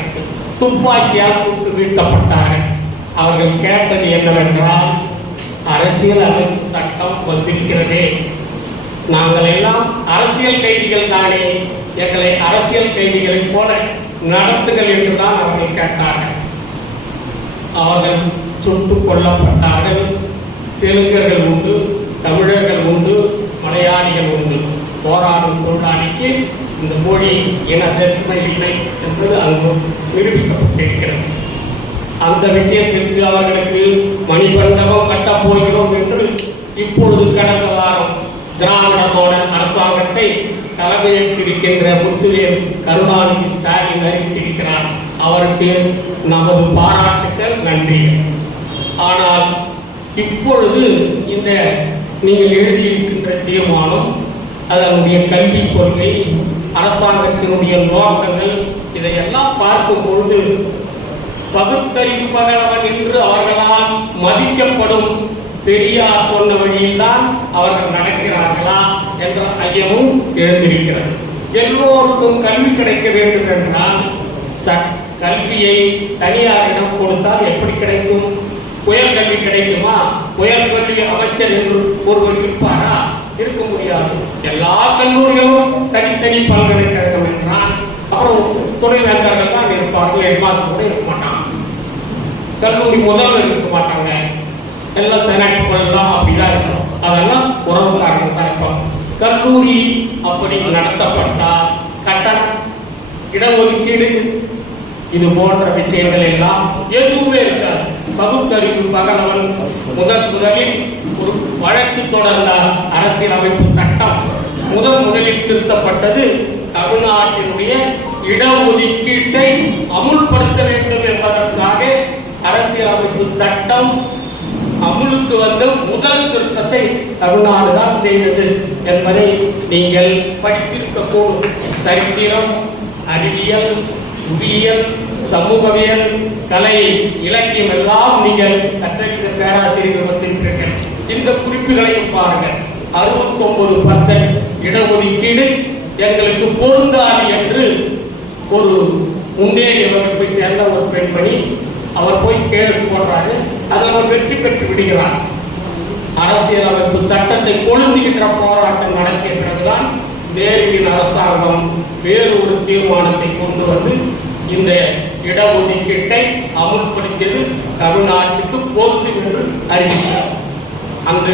போராட்டத்தில் துப்பாக்கியால் சுட்டு வீழ்த்தப்பட்டார்கள். அவர்கள் கேட்டது என்னவென்றால் அரசியல் அமைப்பு சட்டம் வந்திருக்கிறதே நாங்கள் எல்லாம் அரசியல் கைதிகள் தானே. எங்களை அரசியல் கைதிகளைப் போல நடத்துகள் என்றுதான் அவர்கள் கேட்டார்கள். அவர்கள் சுட்டுக் கொல்லப்பட்டார்கள். தெலுங்கர்கள் உண்டு தமிழர்கள் உண்டு போராடும் தொழிலாளிக்கு இந்த மொழி இன இல்லை என்பது அங்கு நிரூபிக்கப்பட்டிருக்கிறது. அந்த விஷயத்திற்கு அவர்களுக்கு மணிமண்டபம் கட்டப் போகிறோம் என்று இப்பொழுது கடந்த வாரம் திராவிடத்தோட அரசாங்கத்தை தலைமையேற்றிருக்கின்ற முத்துவேல் கருணாநிதி ஸ்டாலின் அறிவித்திருக்கிறார். அவருக்கு நமது பாராட்டுக்கள் நன்றி. ஆனால் இப்பொழுது இந்த நீங்கள் எழுதியிருக்கின்ற தீர்மானம் அதனுடைய கல்வி கொள்கை அரசாங்கத்தினுடைய நோக்கங்கள் இதையெல்லாம் பார்க்கும் பொழுது பகுத்தறிப்பகலவன் என்று அவர்களால் மதிக்கப்படும் பெரியார் சொன்ன வழியில்தான் அவர்கள் நடக்கிறார்களா என்ற ஐயமும் எழுந்திருக்கிறது. எல்லோருக்கும் கல்வி கிடைக்க வேண்டும் என்றால் ச- கல்வியை தனியாரிடம் கொடுத்தால் எப்படி கிடைக்கும்? உயர் கல்வி கிடைக்குமா? உயர் கல்வி அமைச்சர் என்று ஒருவர் இருப்பாரா? முடியாது எல்லா கல்லூரிகளும் தனித்தனி பல்கலைக்கழகம் என்றால் அப்புறம் துணைவேந்தர்கள் தான் இருப்பார்கள் எல்லாரும் கூட இருக்க மாட்டாங்க. கல்லூரி முதல்வர் இருக்க மாட்டாங்க. எல்லாம் செனட் எல்லாம் அப்படிதான் இருக்கணும். அதெல்லாம் உறவுக்காரங்க தான் இருப்பாங்க. கல்லூரி அப்படி நடத்தப்பட்டால் கட்டணம் இடஒதுக்கீடு இது போன்ற விஷயங்கள் எல்லாம் எதுவுமே இருக்காது. பகுத்தறிவு பகலவன் முதல் முதலில் வழக்கு தொடர்ந்தார் அரசியலமைப்பு சட்டம் முதல் முதலில் திருத்தப்பட்டது. தமிழ்நாட்டினுடைய இடஒதுக்கீட்டை அமுல்படுத்த வேண்டும் என்பதற்காக அரசியலமைப்பு சட்டம் அமுலுக்கு வந்த முதல் திருத்தத்தை தமிழ்நாடு தான் செய்தது என்பதை நீங்கள் படித்திருக்கக்கூடும் சரித்திரம் அறிவியல் புவியியல் சமூகவியல் கலை இலக்கியம் எல்லாம் நீங்கள் கற்றறிந்த பேராசிரியர்கள் இந்த குறிப்புகளையும் பாருங்கள். அறுபத்தி ஒன்பது பர்சன்ட் இடஒதுக்கீடு எங்களுக்கு பொருந்தாது என்று ஒரு முன்னேறிய வகுப்பை சேர்ந்த ஒரு பெண்மணி அவர் போய் கேள்வி போடுறாரு. அதில் அவர் வெற்றி பெற்று விடுகிறார். அரசியலமைப்பு சட்டத்தை கொழுந்துகின்ற போராட்டம் நடத்திய பிறகுதான் நேருவின் அரசாங்கம் வேறு ஒரு தீர்மானத்தை கொண்டு வந்து இந்த இடஒதுக்கீட்டை அமுல்படுத்தியது தமிழ்நாட்டுக்கு பொருந்தும் என்று அறிவித்தார் அந்த